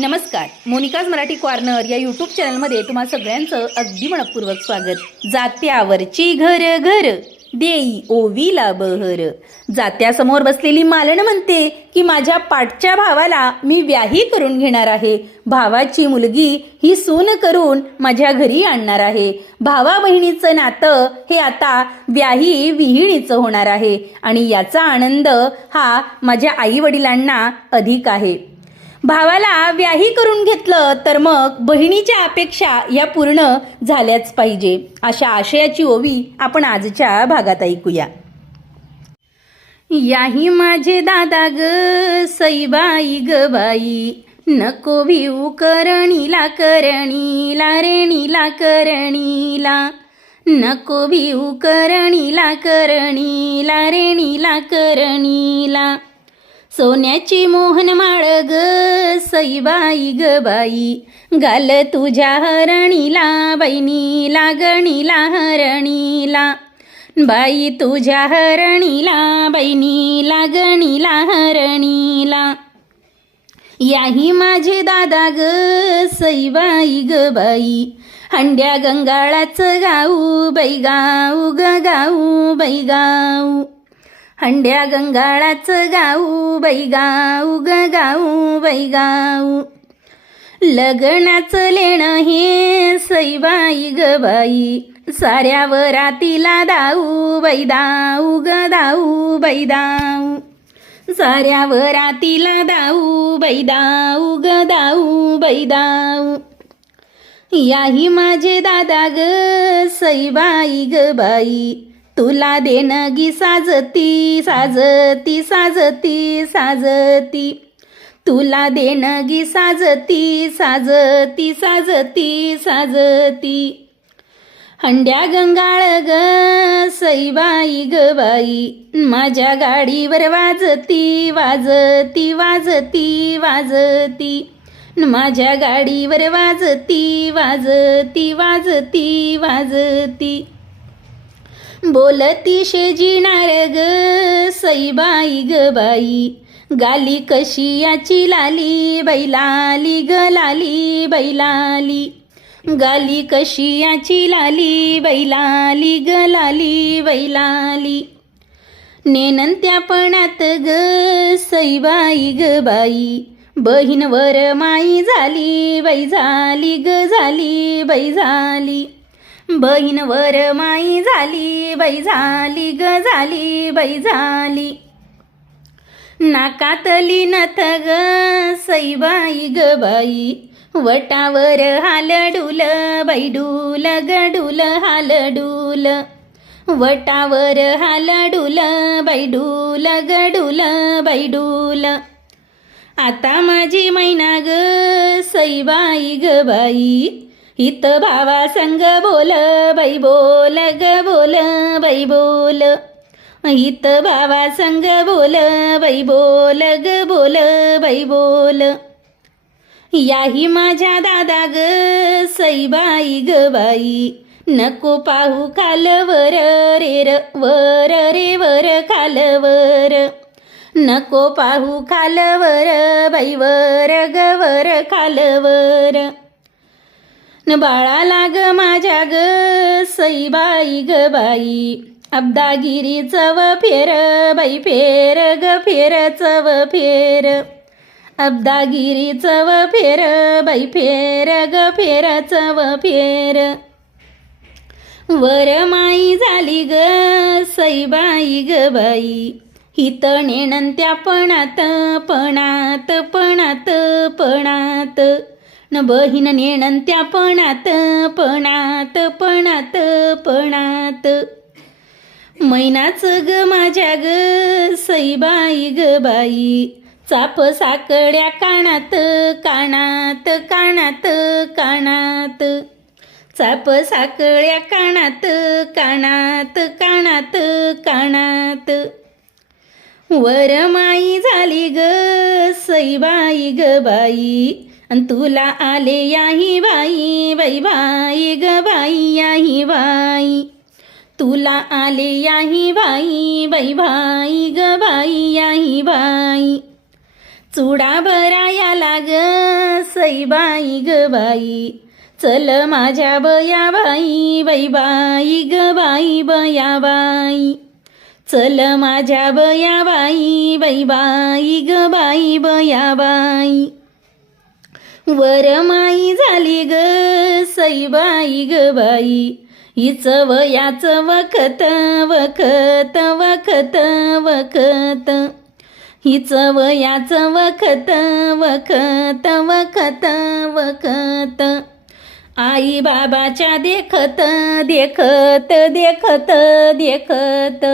नमस्कार. Monika's Marathi corner या YouTube चॅनलमध्ये तुम्हा सगळ्यांचं अगदी मनपूर्वक स्वागत. जात्यावरची घर घर देई ओवीला बहर. जात्यासमोर बसलेली मालन म्हणते की माझ्या पाठच्या भावाला मी व्याही करून घेणार आहे. भावाची मुलगी ही सून करून माझ्या घरी आणणार आहे. भावा बहिणीचं नातं हे आता व्याही विहिणीचं होणार आहे आणि याचा आनंद हा माझ्या आई वडिलांना अधिक आहे. भावाला व्याही करून घेतलं तर मग बहिणीच्या अपेक्षा या पूर्ण झाल्याच पाहिजे. अशा आशयाची ओवी आपण आजच्या भागात ऐकूया. याही माझे दादा ग सईबाई ग बाई, नको भिऊ करणीला करणीला रेणीला करणीला, नको भिऊ करणीला करणीला रेणीला करणीला. सोन्याची मोहन माळ ग सईबाई ग बाई, घाल तुझ्या हरणीला बहिणीला गणीला हरणीला. बाई तुझ्या हरणीला बहिणीला गणीला हरणीला. याही माझे दादा ग सईबाई ग बाई, हंड्या गंगाळाचं गाऊ बाई गाऊ ग गाऊ बाई गाऊ. हंड्या गंगाळाचं गाऊ बाई गाऊ ग गाऊ बाई गाऊ. लग्नाचं लेणं हे सईबाई ग बाई, साऱ्या वरातीला दाऊ बाई दाऊ ग दाऊ बाई दाऊ. साऱ्या वरातीला दाऊ बाई दाऊ ग दाऊ बाई दाऊ. याही माझे दादा ग सईबाई ग बाई, तुला देणगी साजती साजती साजती साजती. तुला देणगी साजती साजती साजती साजती. हंड्या गंगाळ ग सईबाई ग बाई, माझ्या गाडीवर वाजती वाजती वाजती वाजती. माझ्या गाडीवर वाजती वाजती वाजती वाजती. बोलती शेजिणार ग सईबाई ग बाई, गाली कशी याची लाली बैलाली ग लाली बैलाली. गाली कशी याची लाली बैलाली ग लाली बैलाली. नेनंत्यापणात ग सईबाई ग बाई, बहीणवर माई झाली बाई झाली ग झाली बाई झाली. बहीणवर माई झाली बाई झाली ग झाली बाई झाली. नाकातली नथ ग सईबाई ग बाई, वटावर हालडूल बाई डूल ग डूल हालडूल. वटावर हालडूल बाई डूल ग डूल बाई डूल. आता माझी मैना ग सईबाई ग बाई, हित भावा संग बोल बाई बोल ग बोल बाई बोल. हित भावा संग बोल बाई बोल ग बोल बाई बोल. याही माझ्या दादा ग सईबाई ग बाई, नको पाहू खालवर रे र वर रे वर खालवर. नको पाहू खालवर बाई वर ग वर खालवर. बाळा लाग माझ्या ग सईबाई ग बाई, अब्दागिरी चव फेर बाई फेर ग फेर चव फेर. अब्दागिरी चव फेर बाई फेर ग फेर चव फेर. वर माई झाली ग सईबाई ग बाई, हित नेणंत्या पणात पणात पणात पणात. न बहीण नेणंत्या पणात पणात पणात पणात. मैनाच ग माझ्या ग सईबाई ग बाई, चाप साकड्या कानात कानात कानात कानात. चाप साकड्या कानात कानात कानात कानात. वर माई झाली ग सईबाई ग बाई, अन तुला आले याही बाई बाई बाई ग बाई याही बाई. तुला आले याही बाई बाई बाई ग बाई याही बाई. चुडा भराया लाग सईबाई ग बाई, चल माझ्या बया बाई, बाई बाई ग बाई बया बाई, चल माझ्या बया बाई, बाई बाई ग बाई बया बाई. वरमाई झाली ग सईबाई ग बाई, हिच वयाचं वखत वखत वखत वखत, हिच वयाचं वखत वखत वखत वखत. आई बाबाच्या देखत देखत देखत देखत,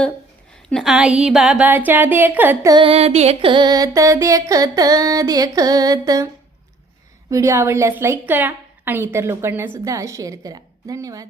आई बाबाच्या देखत देखत देखत देखत. व्हिडिओ आवडल्यास लाईक करा आणि इतर लोकांना सुद्धा शेअर करा. धन्यवाद.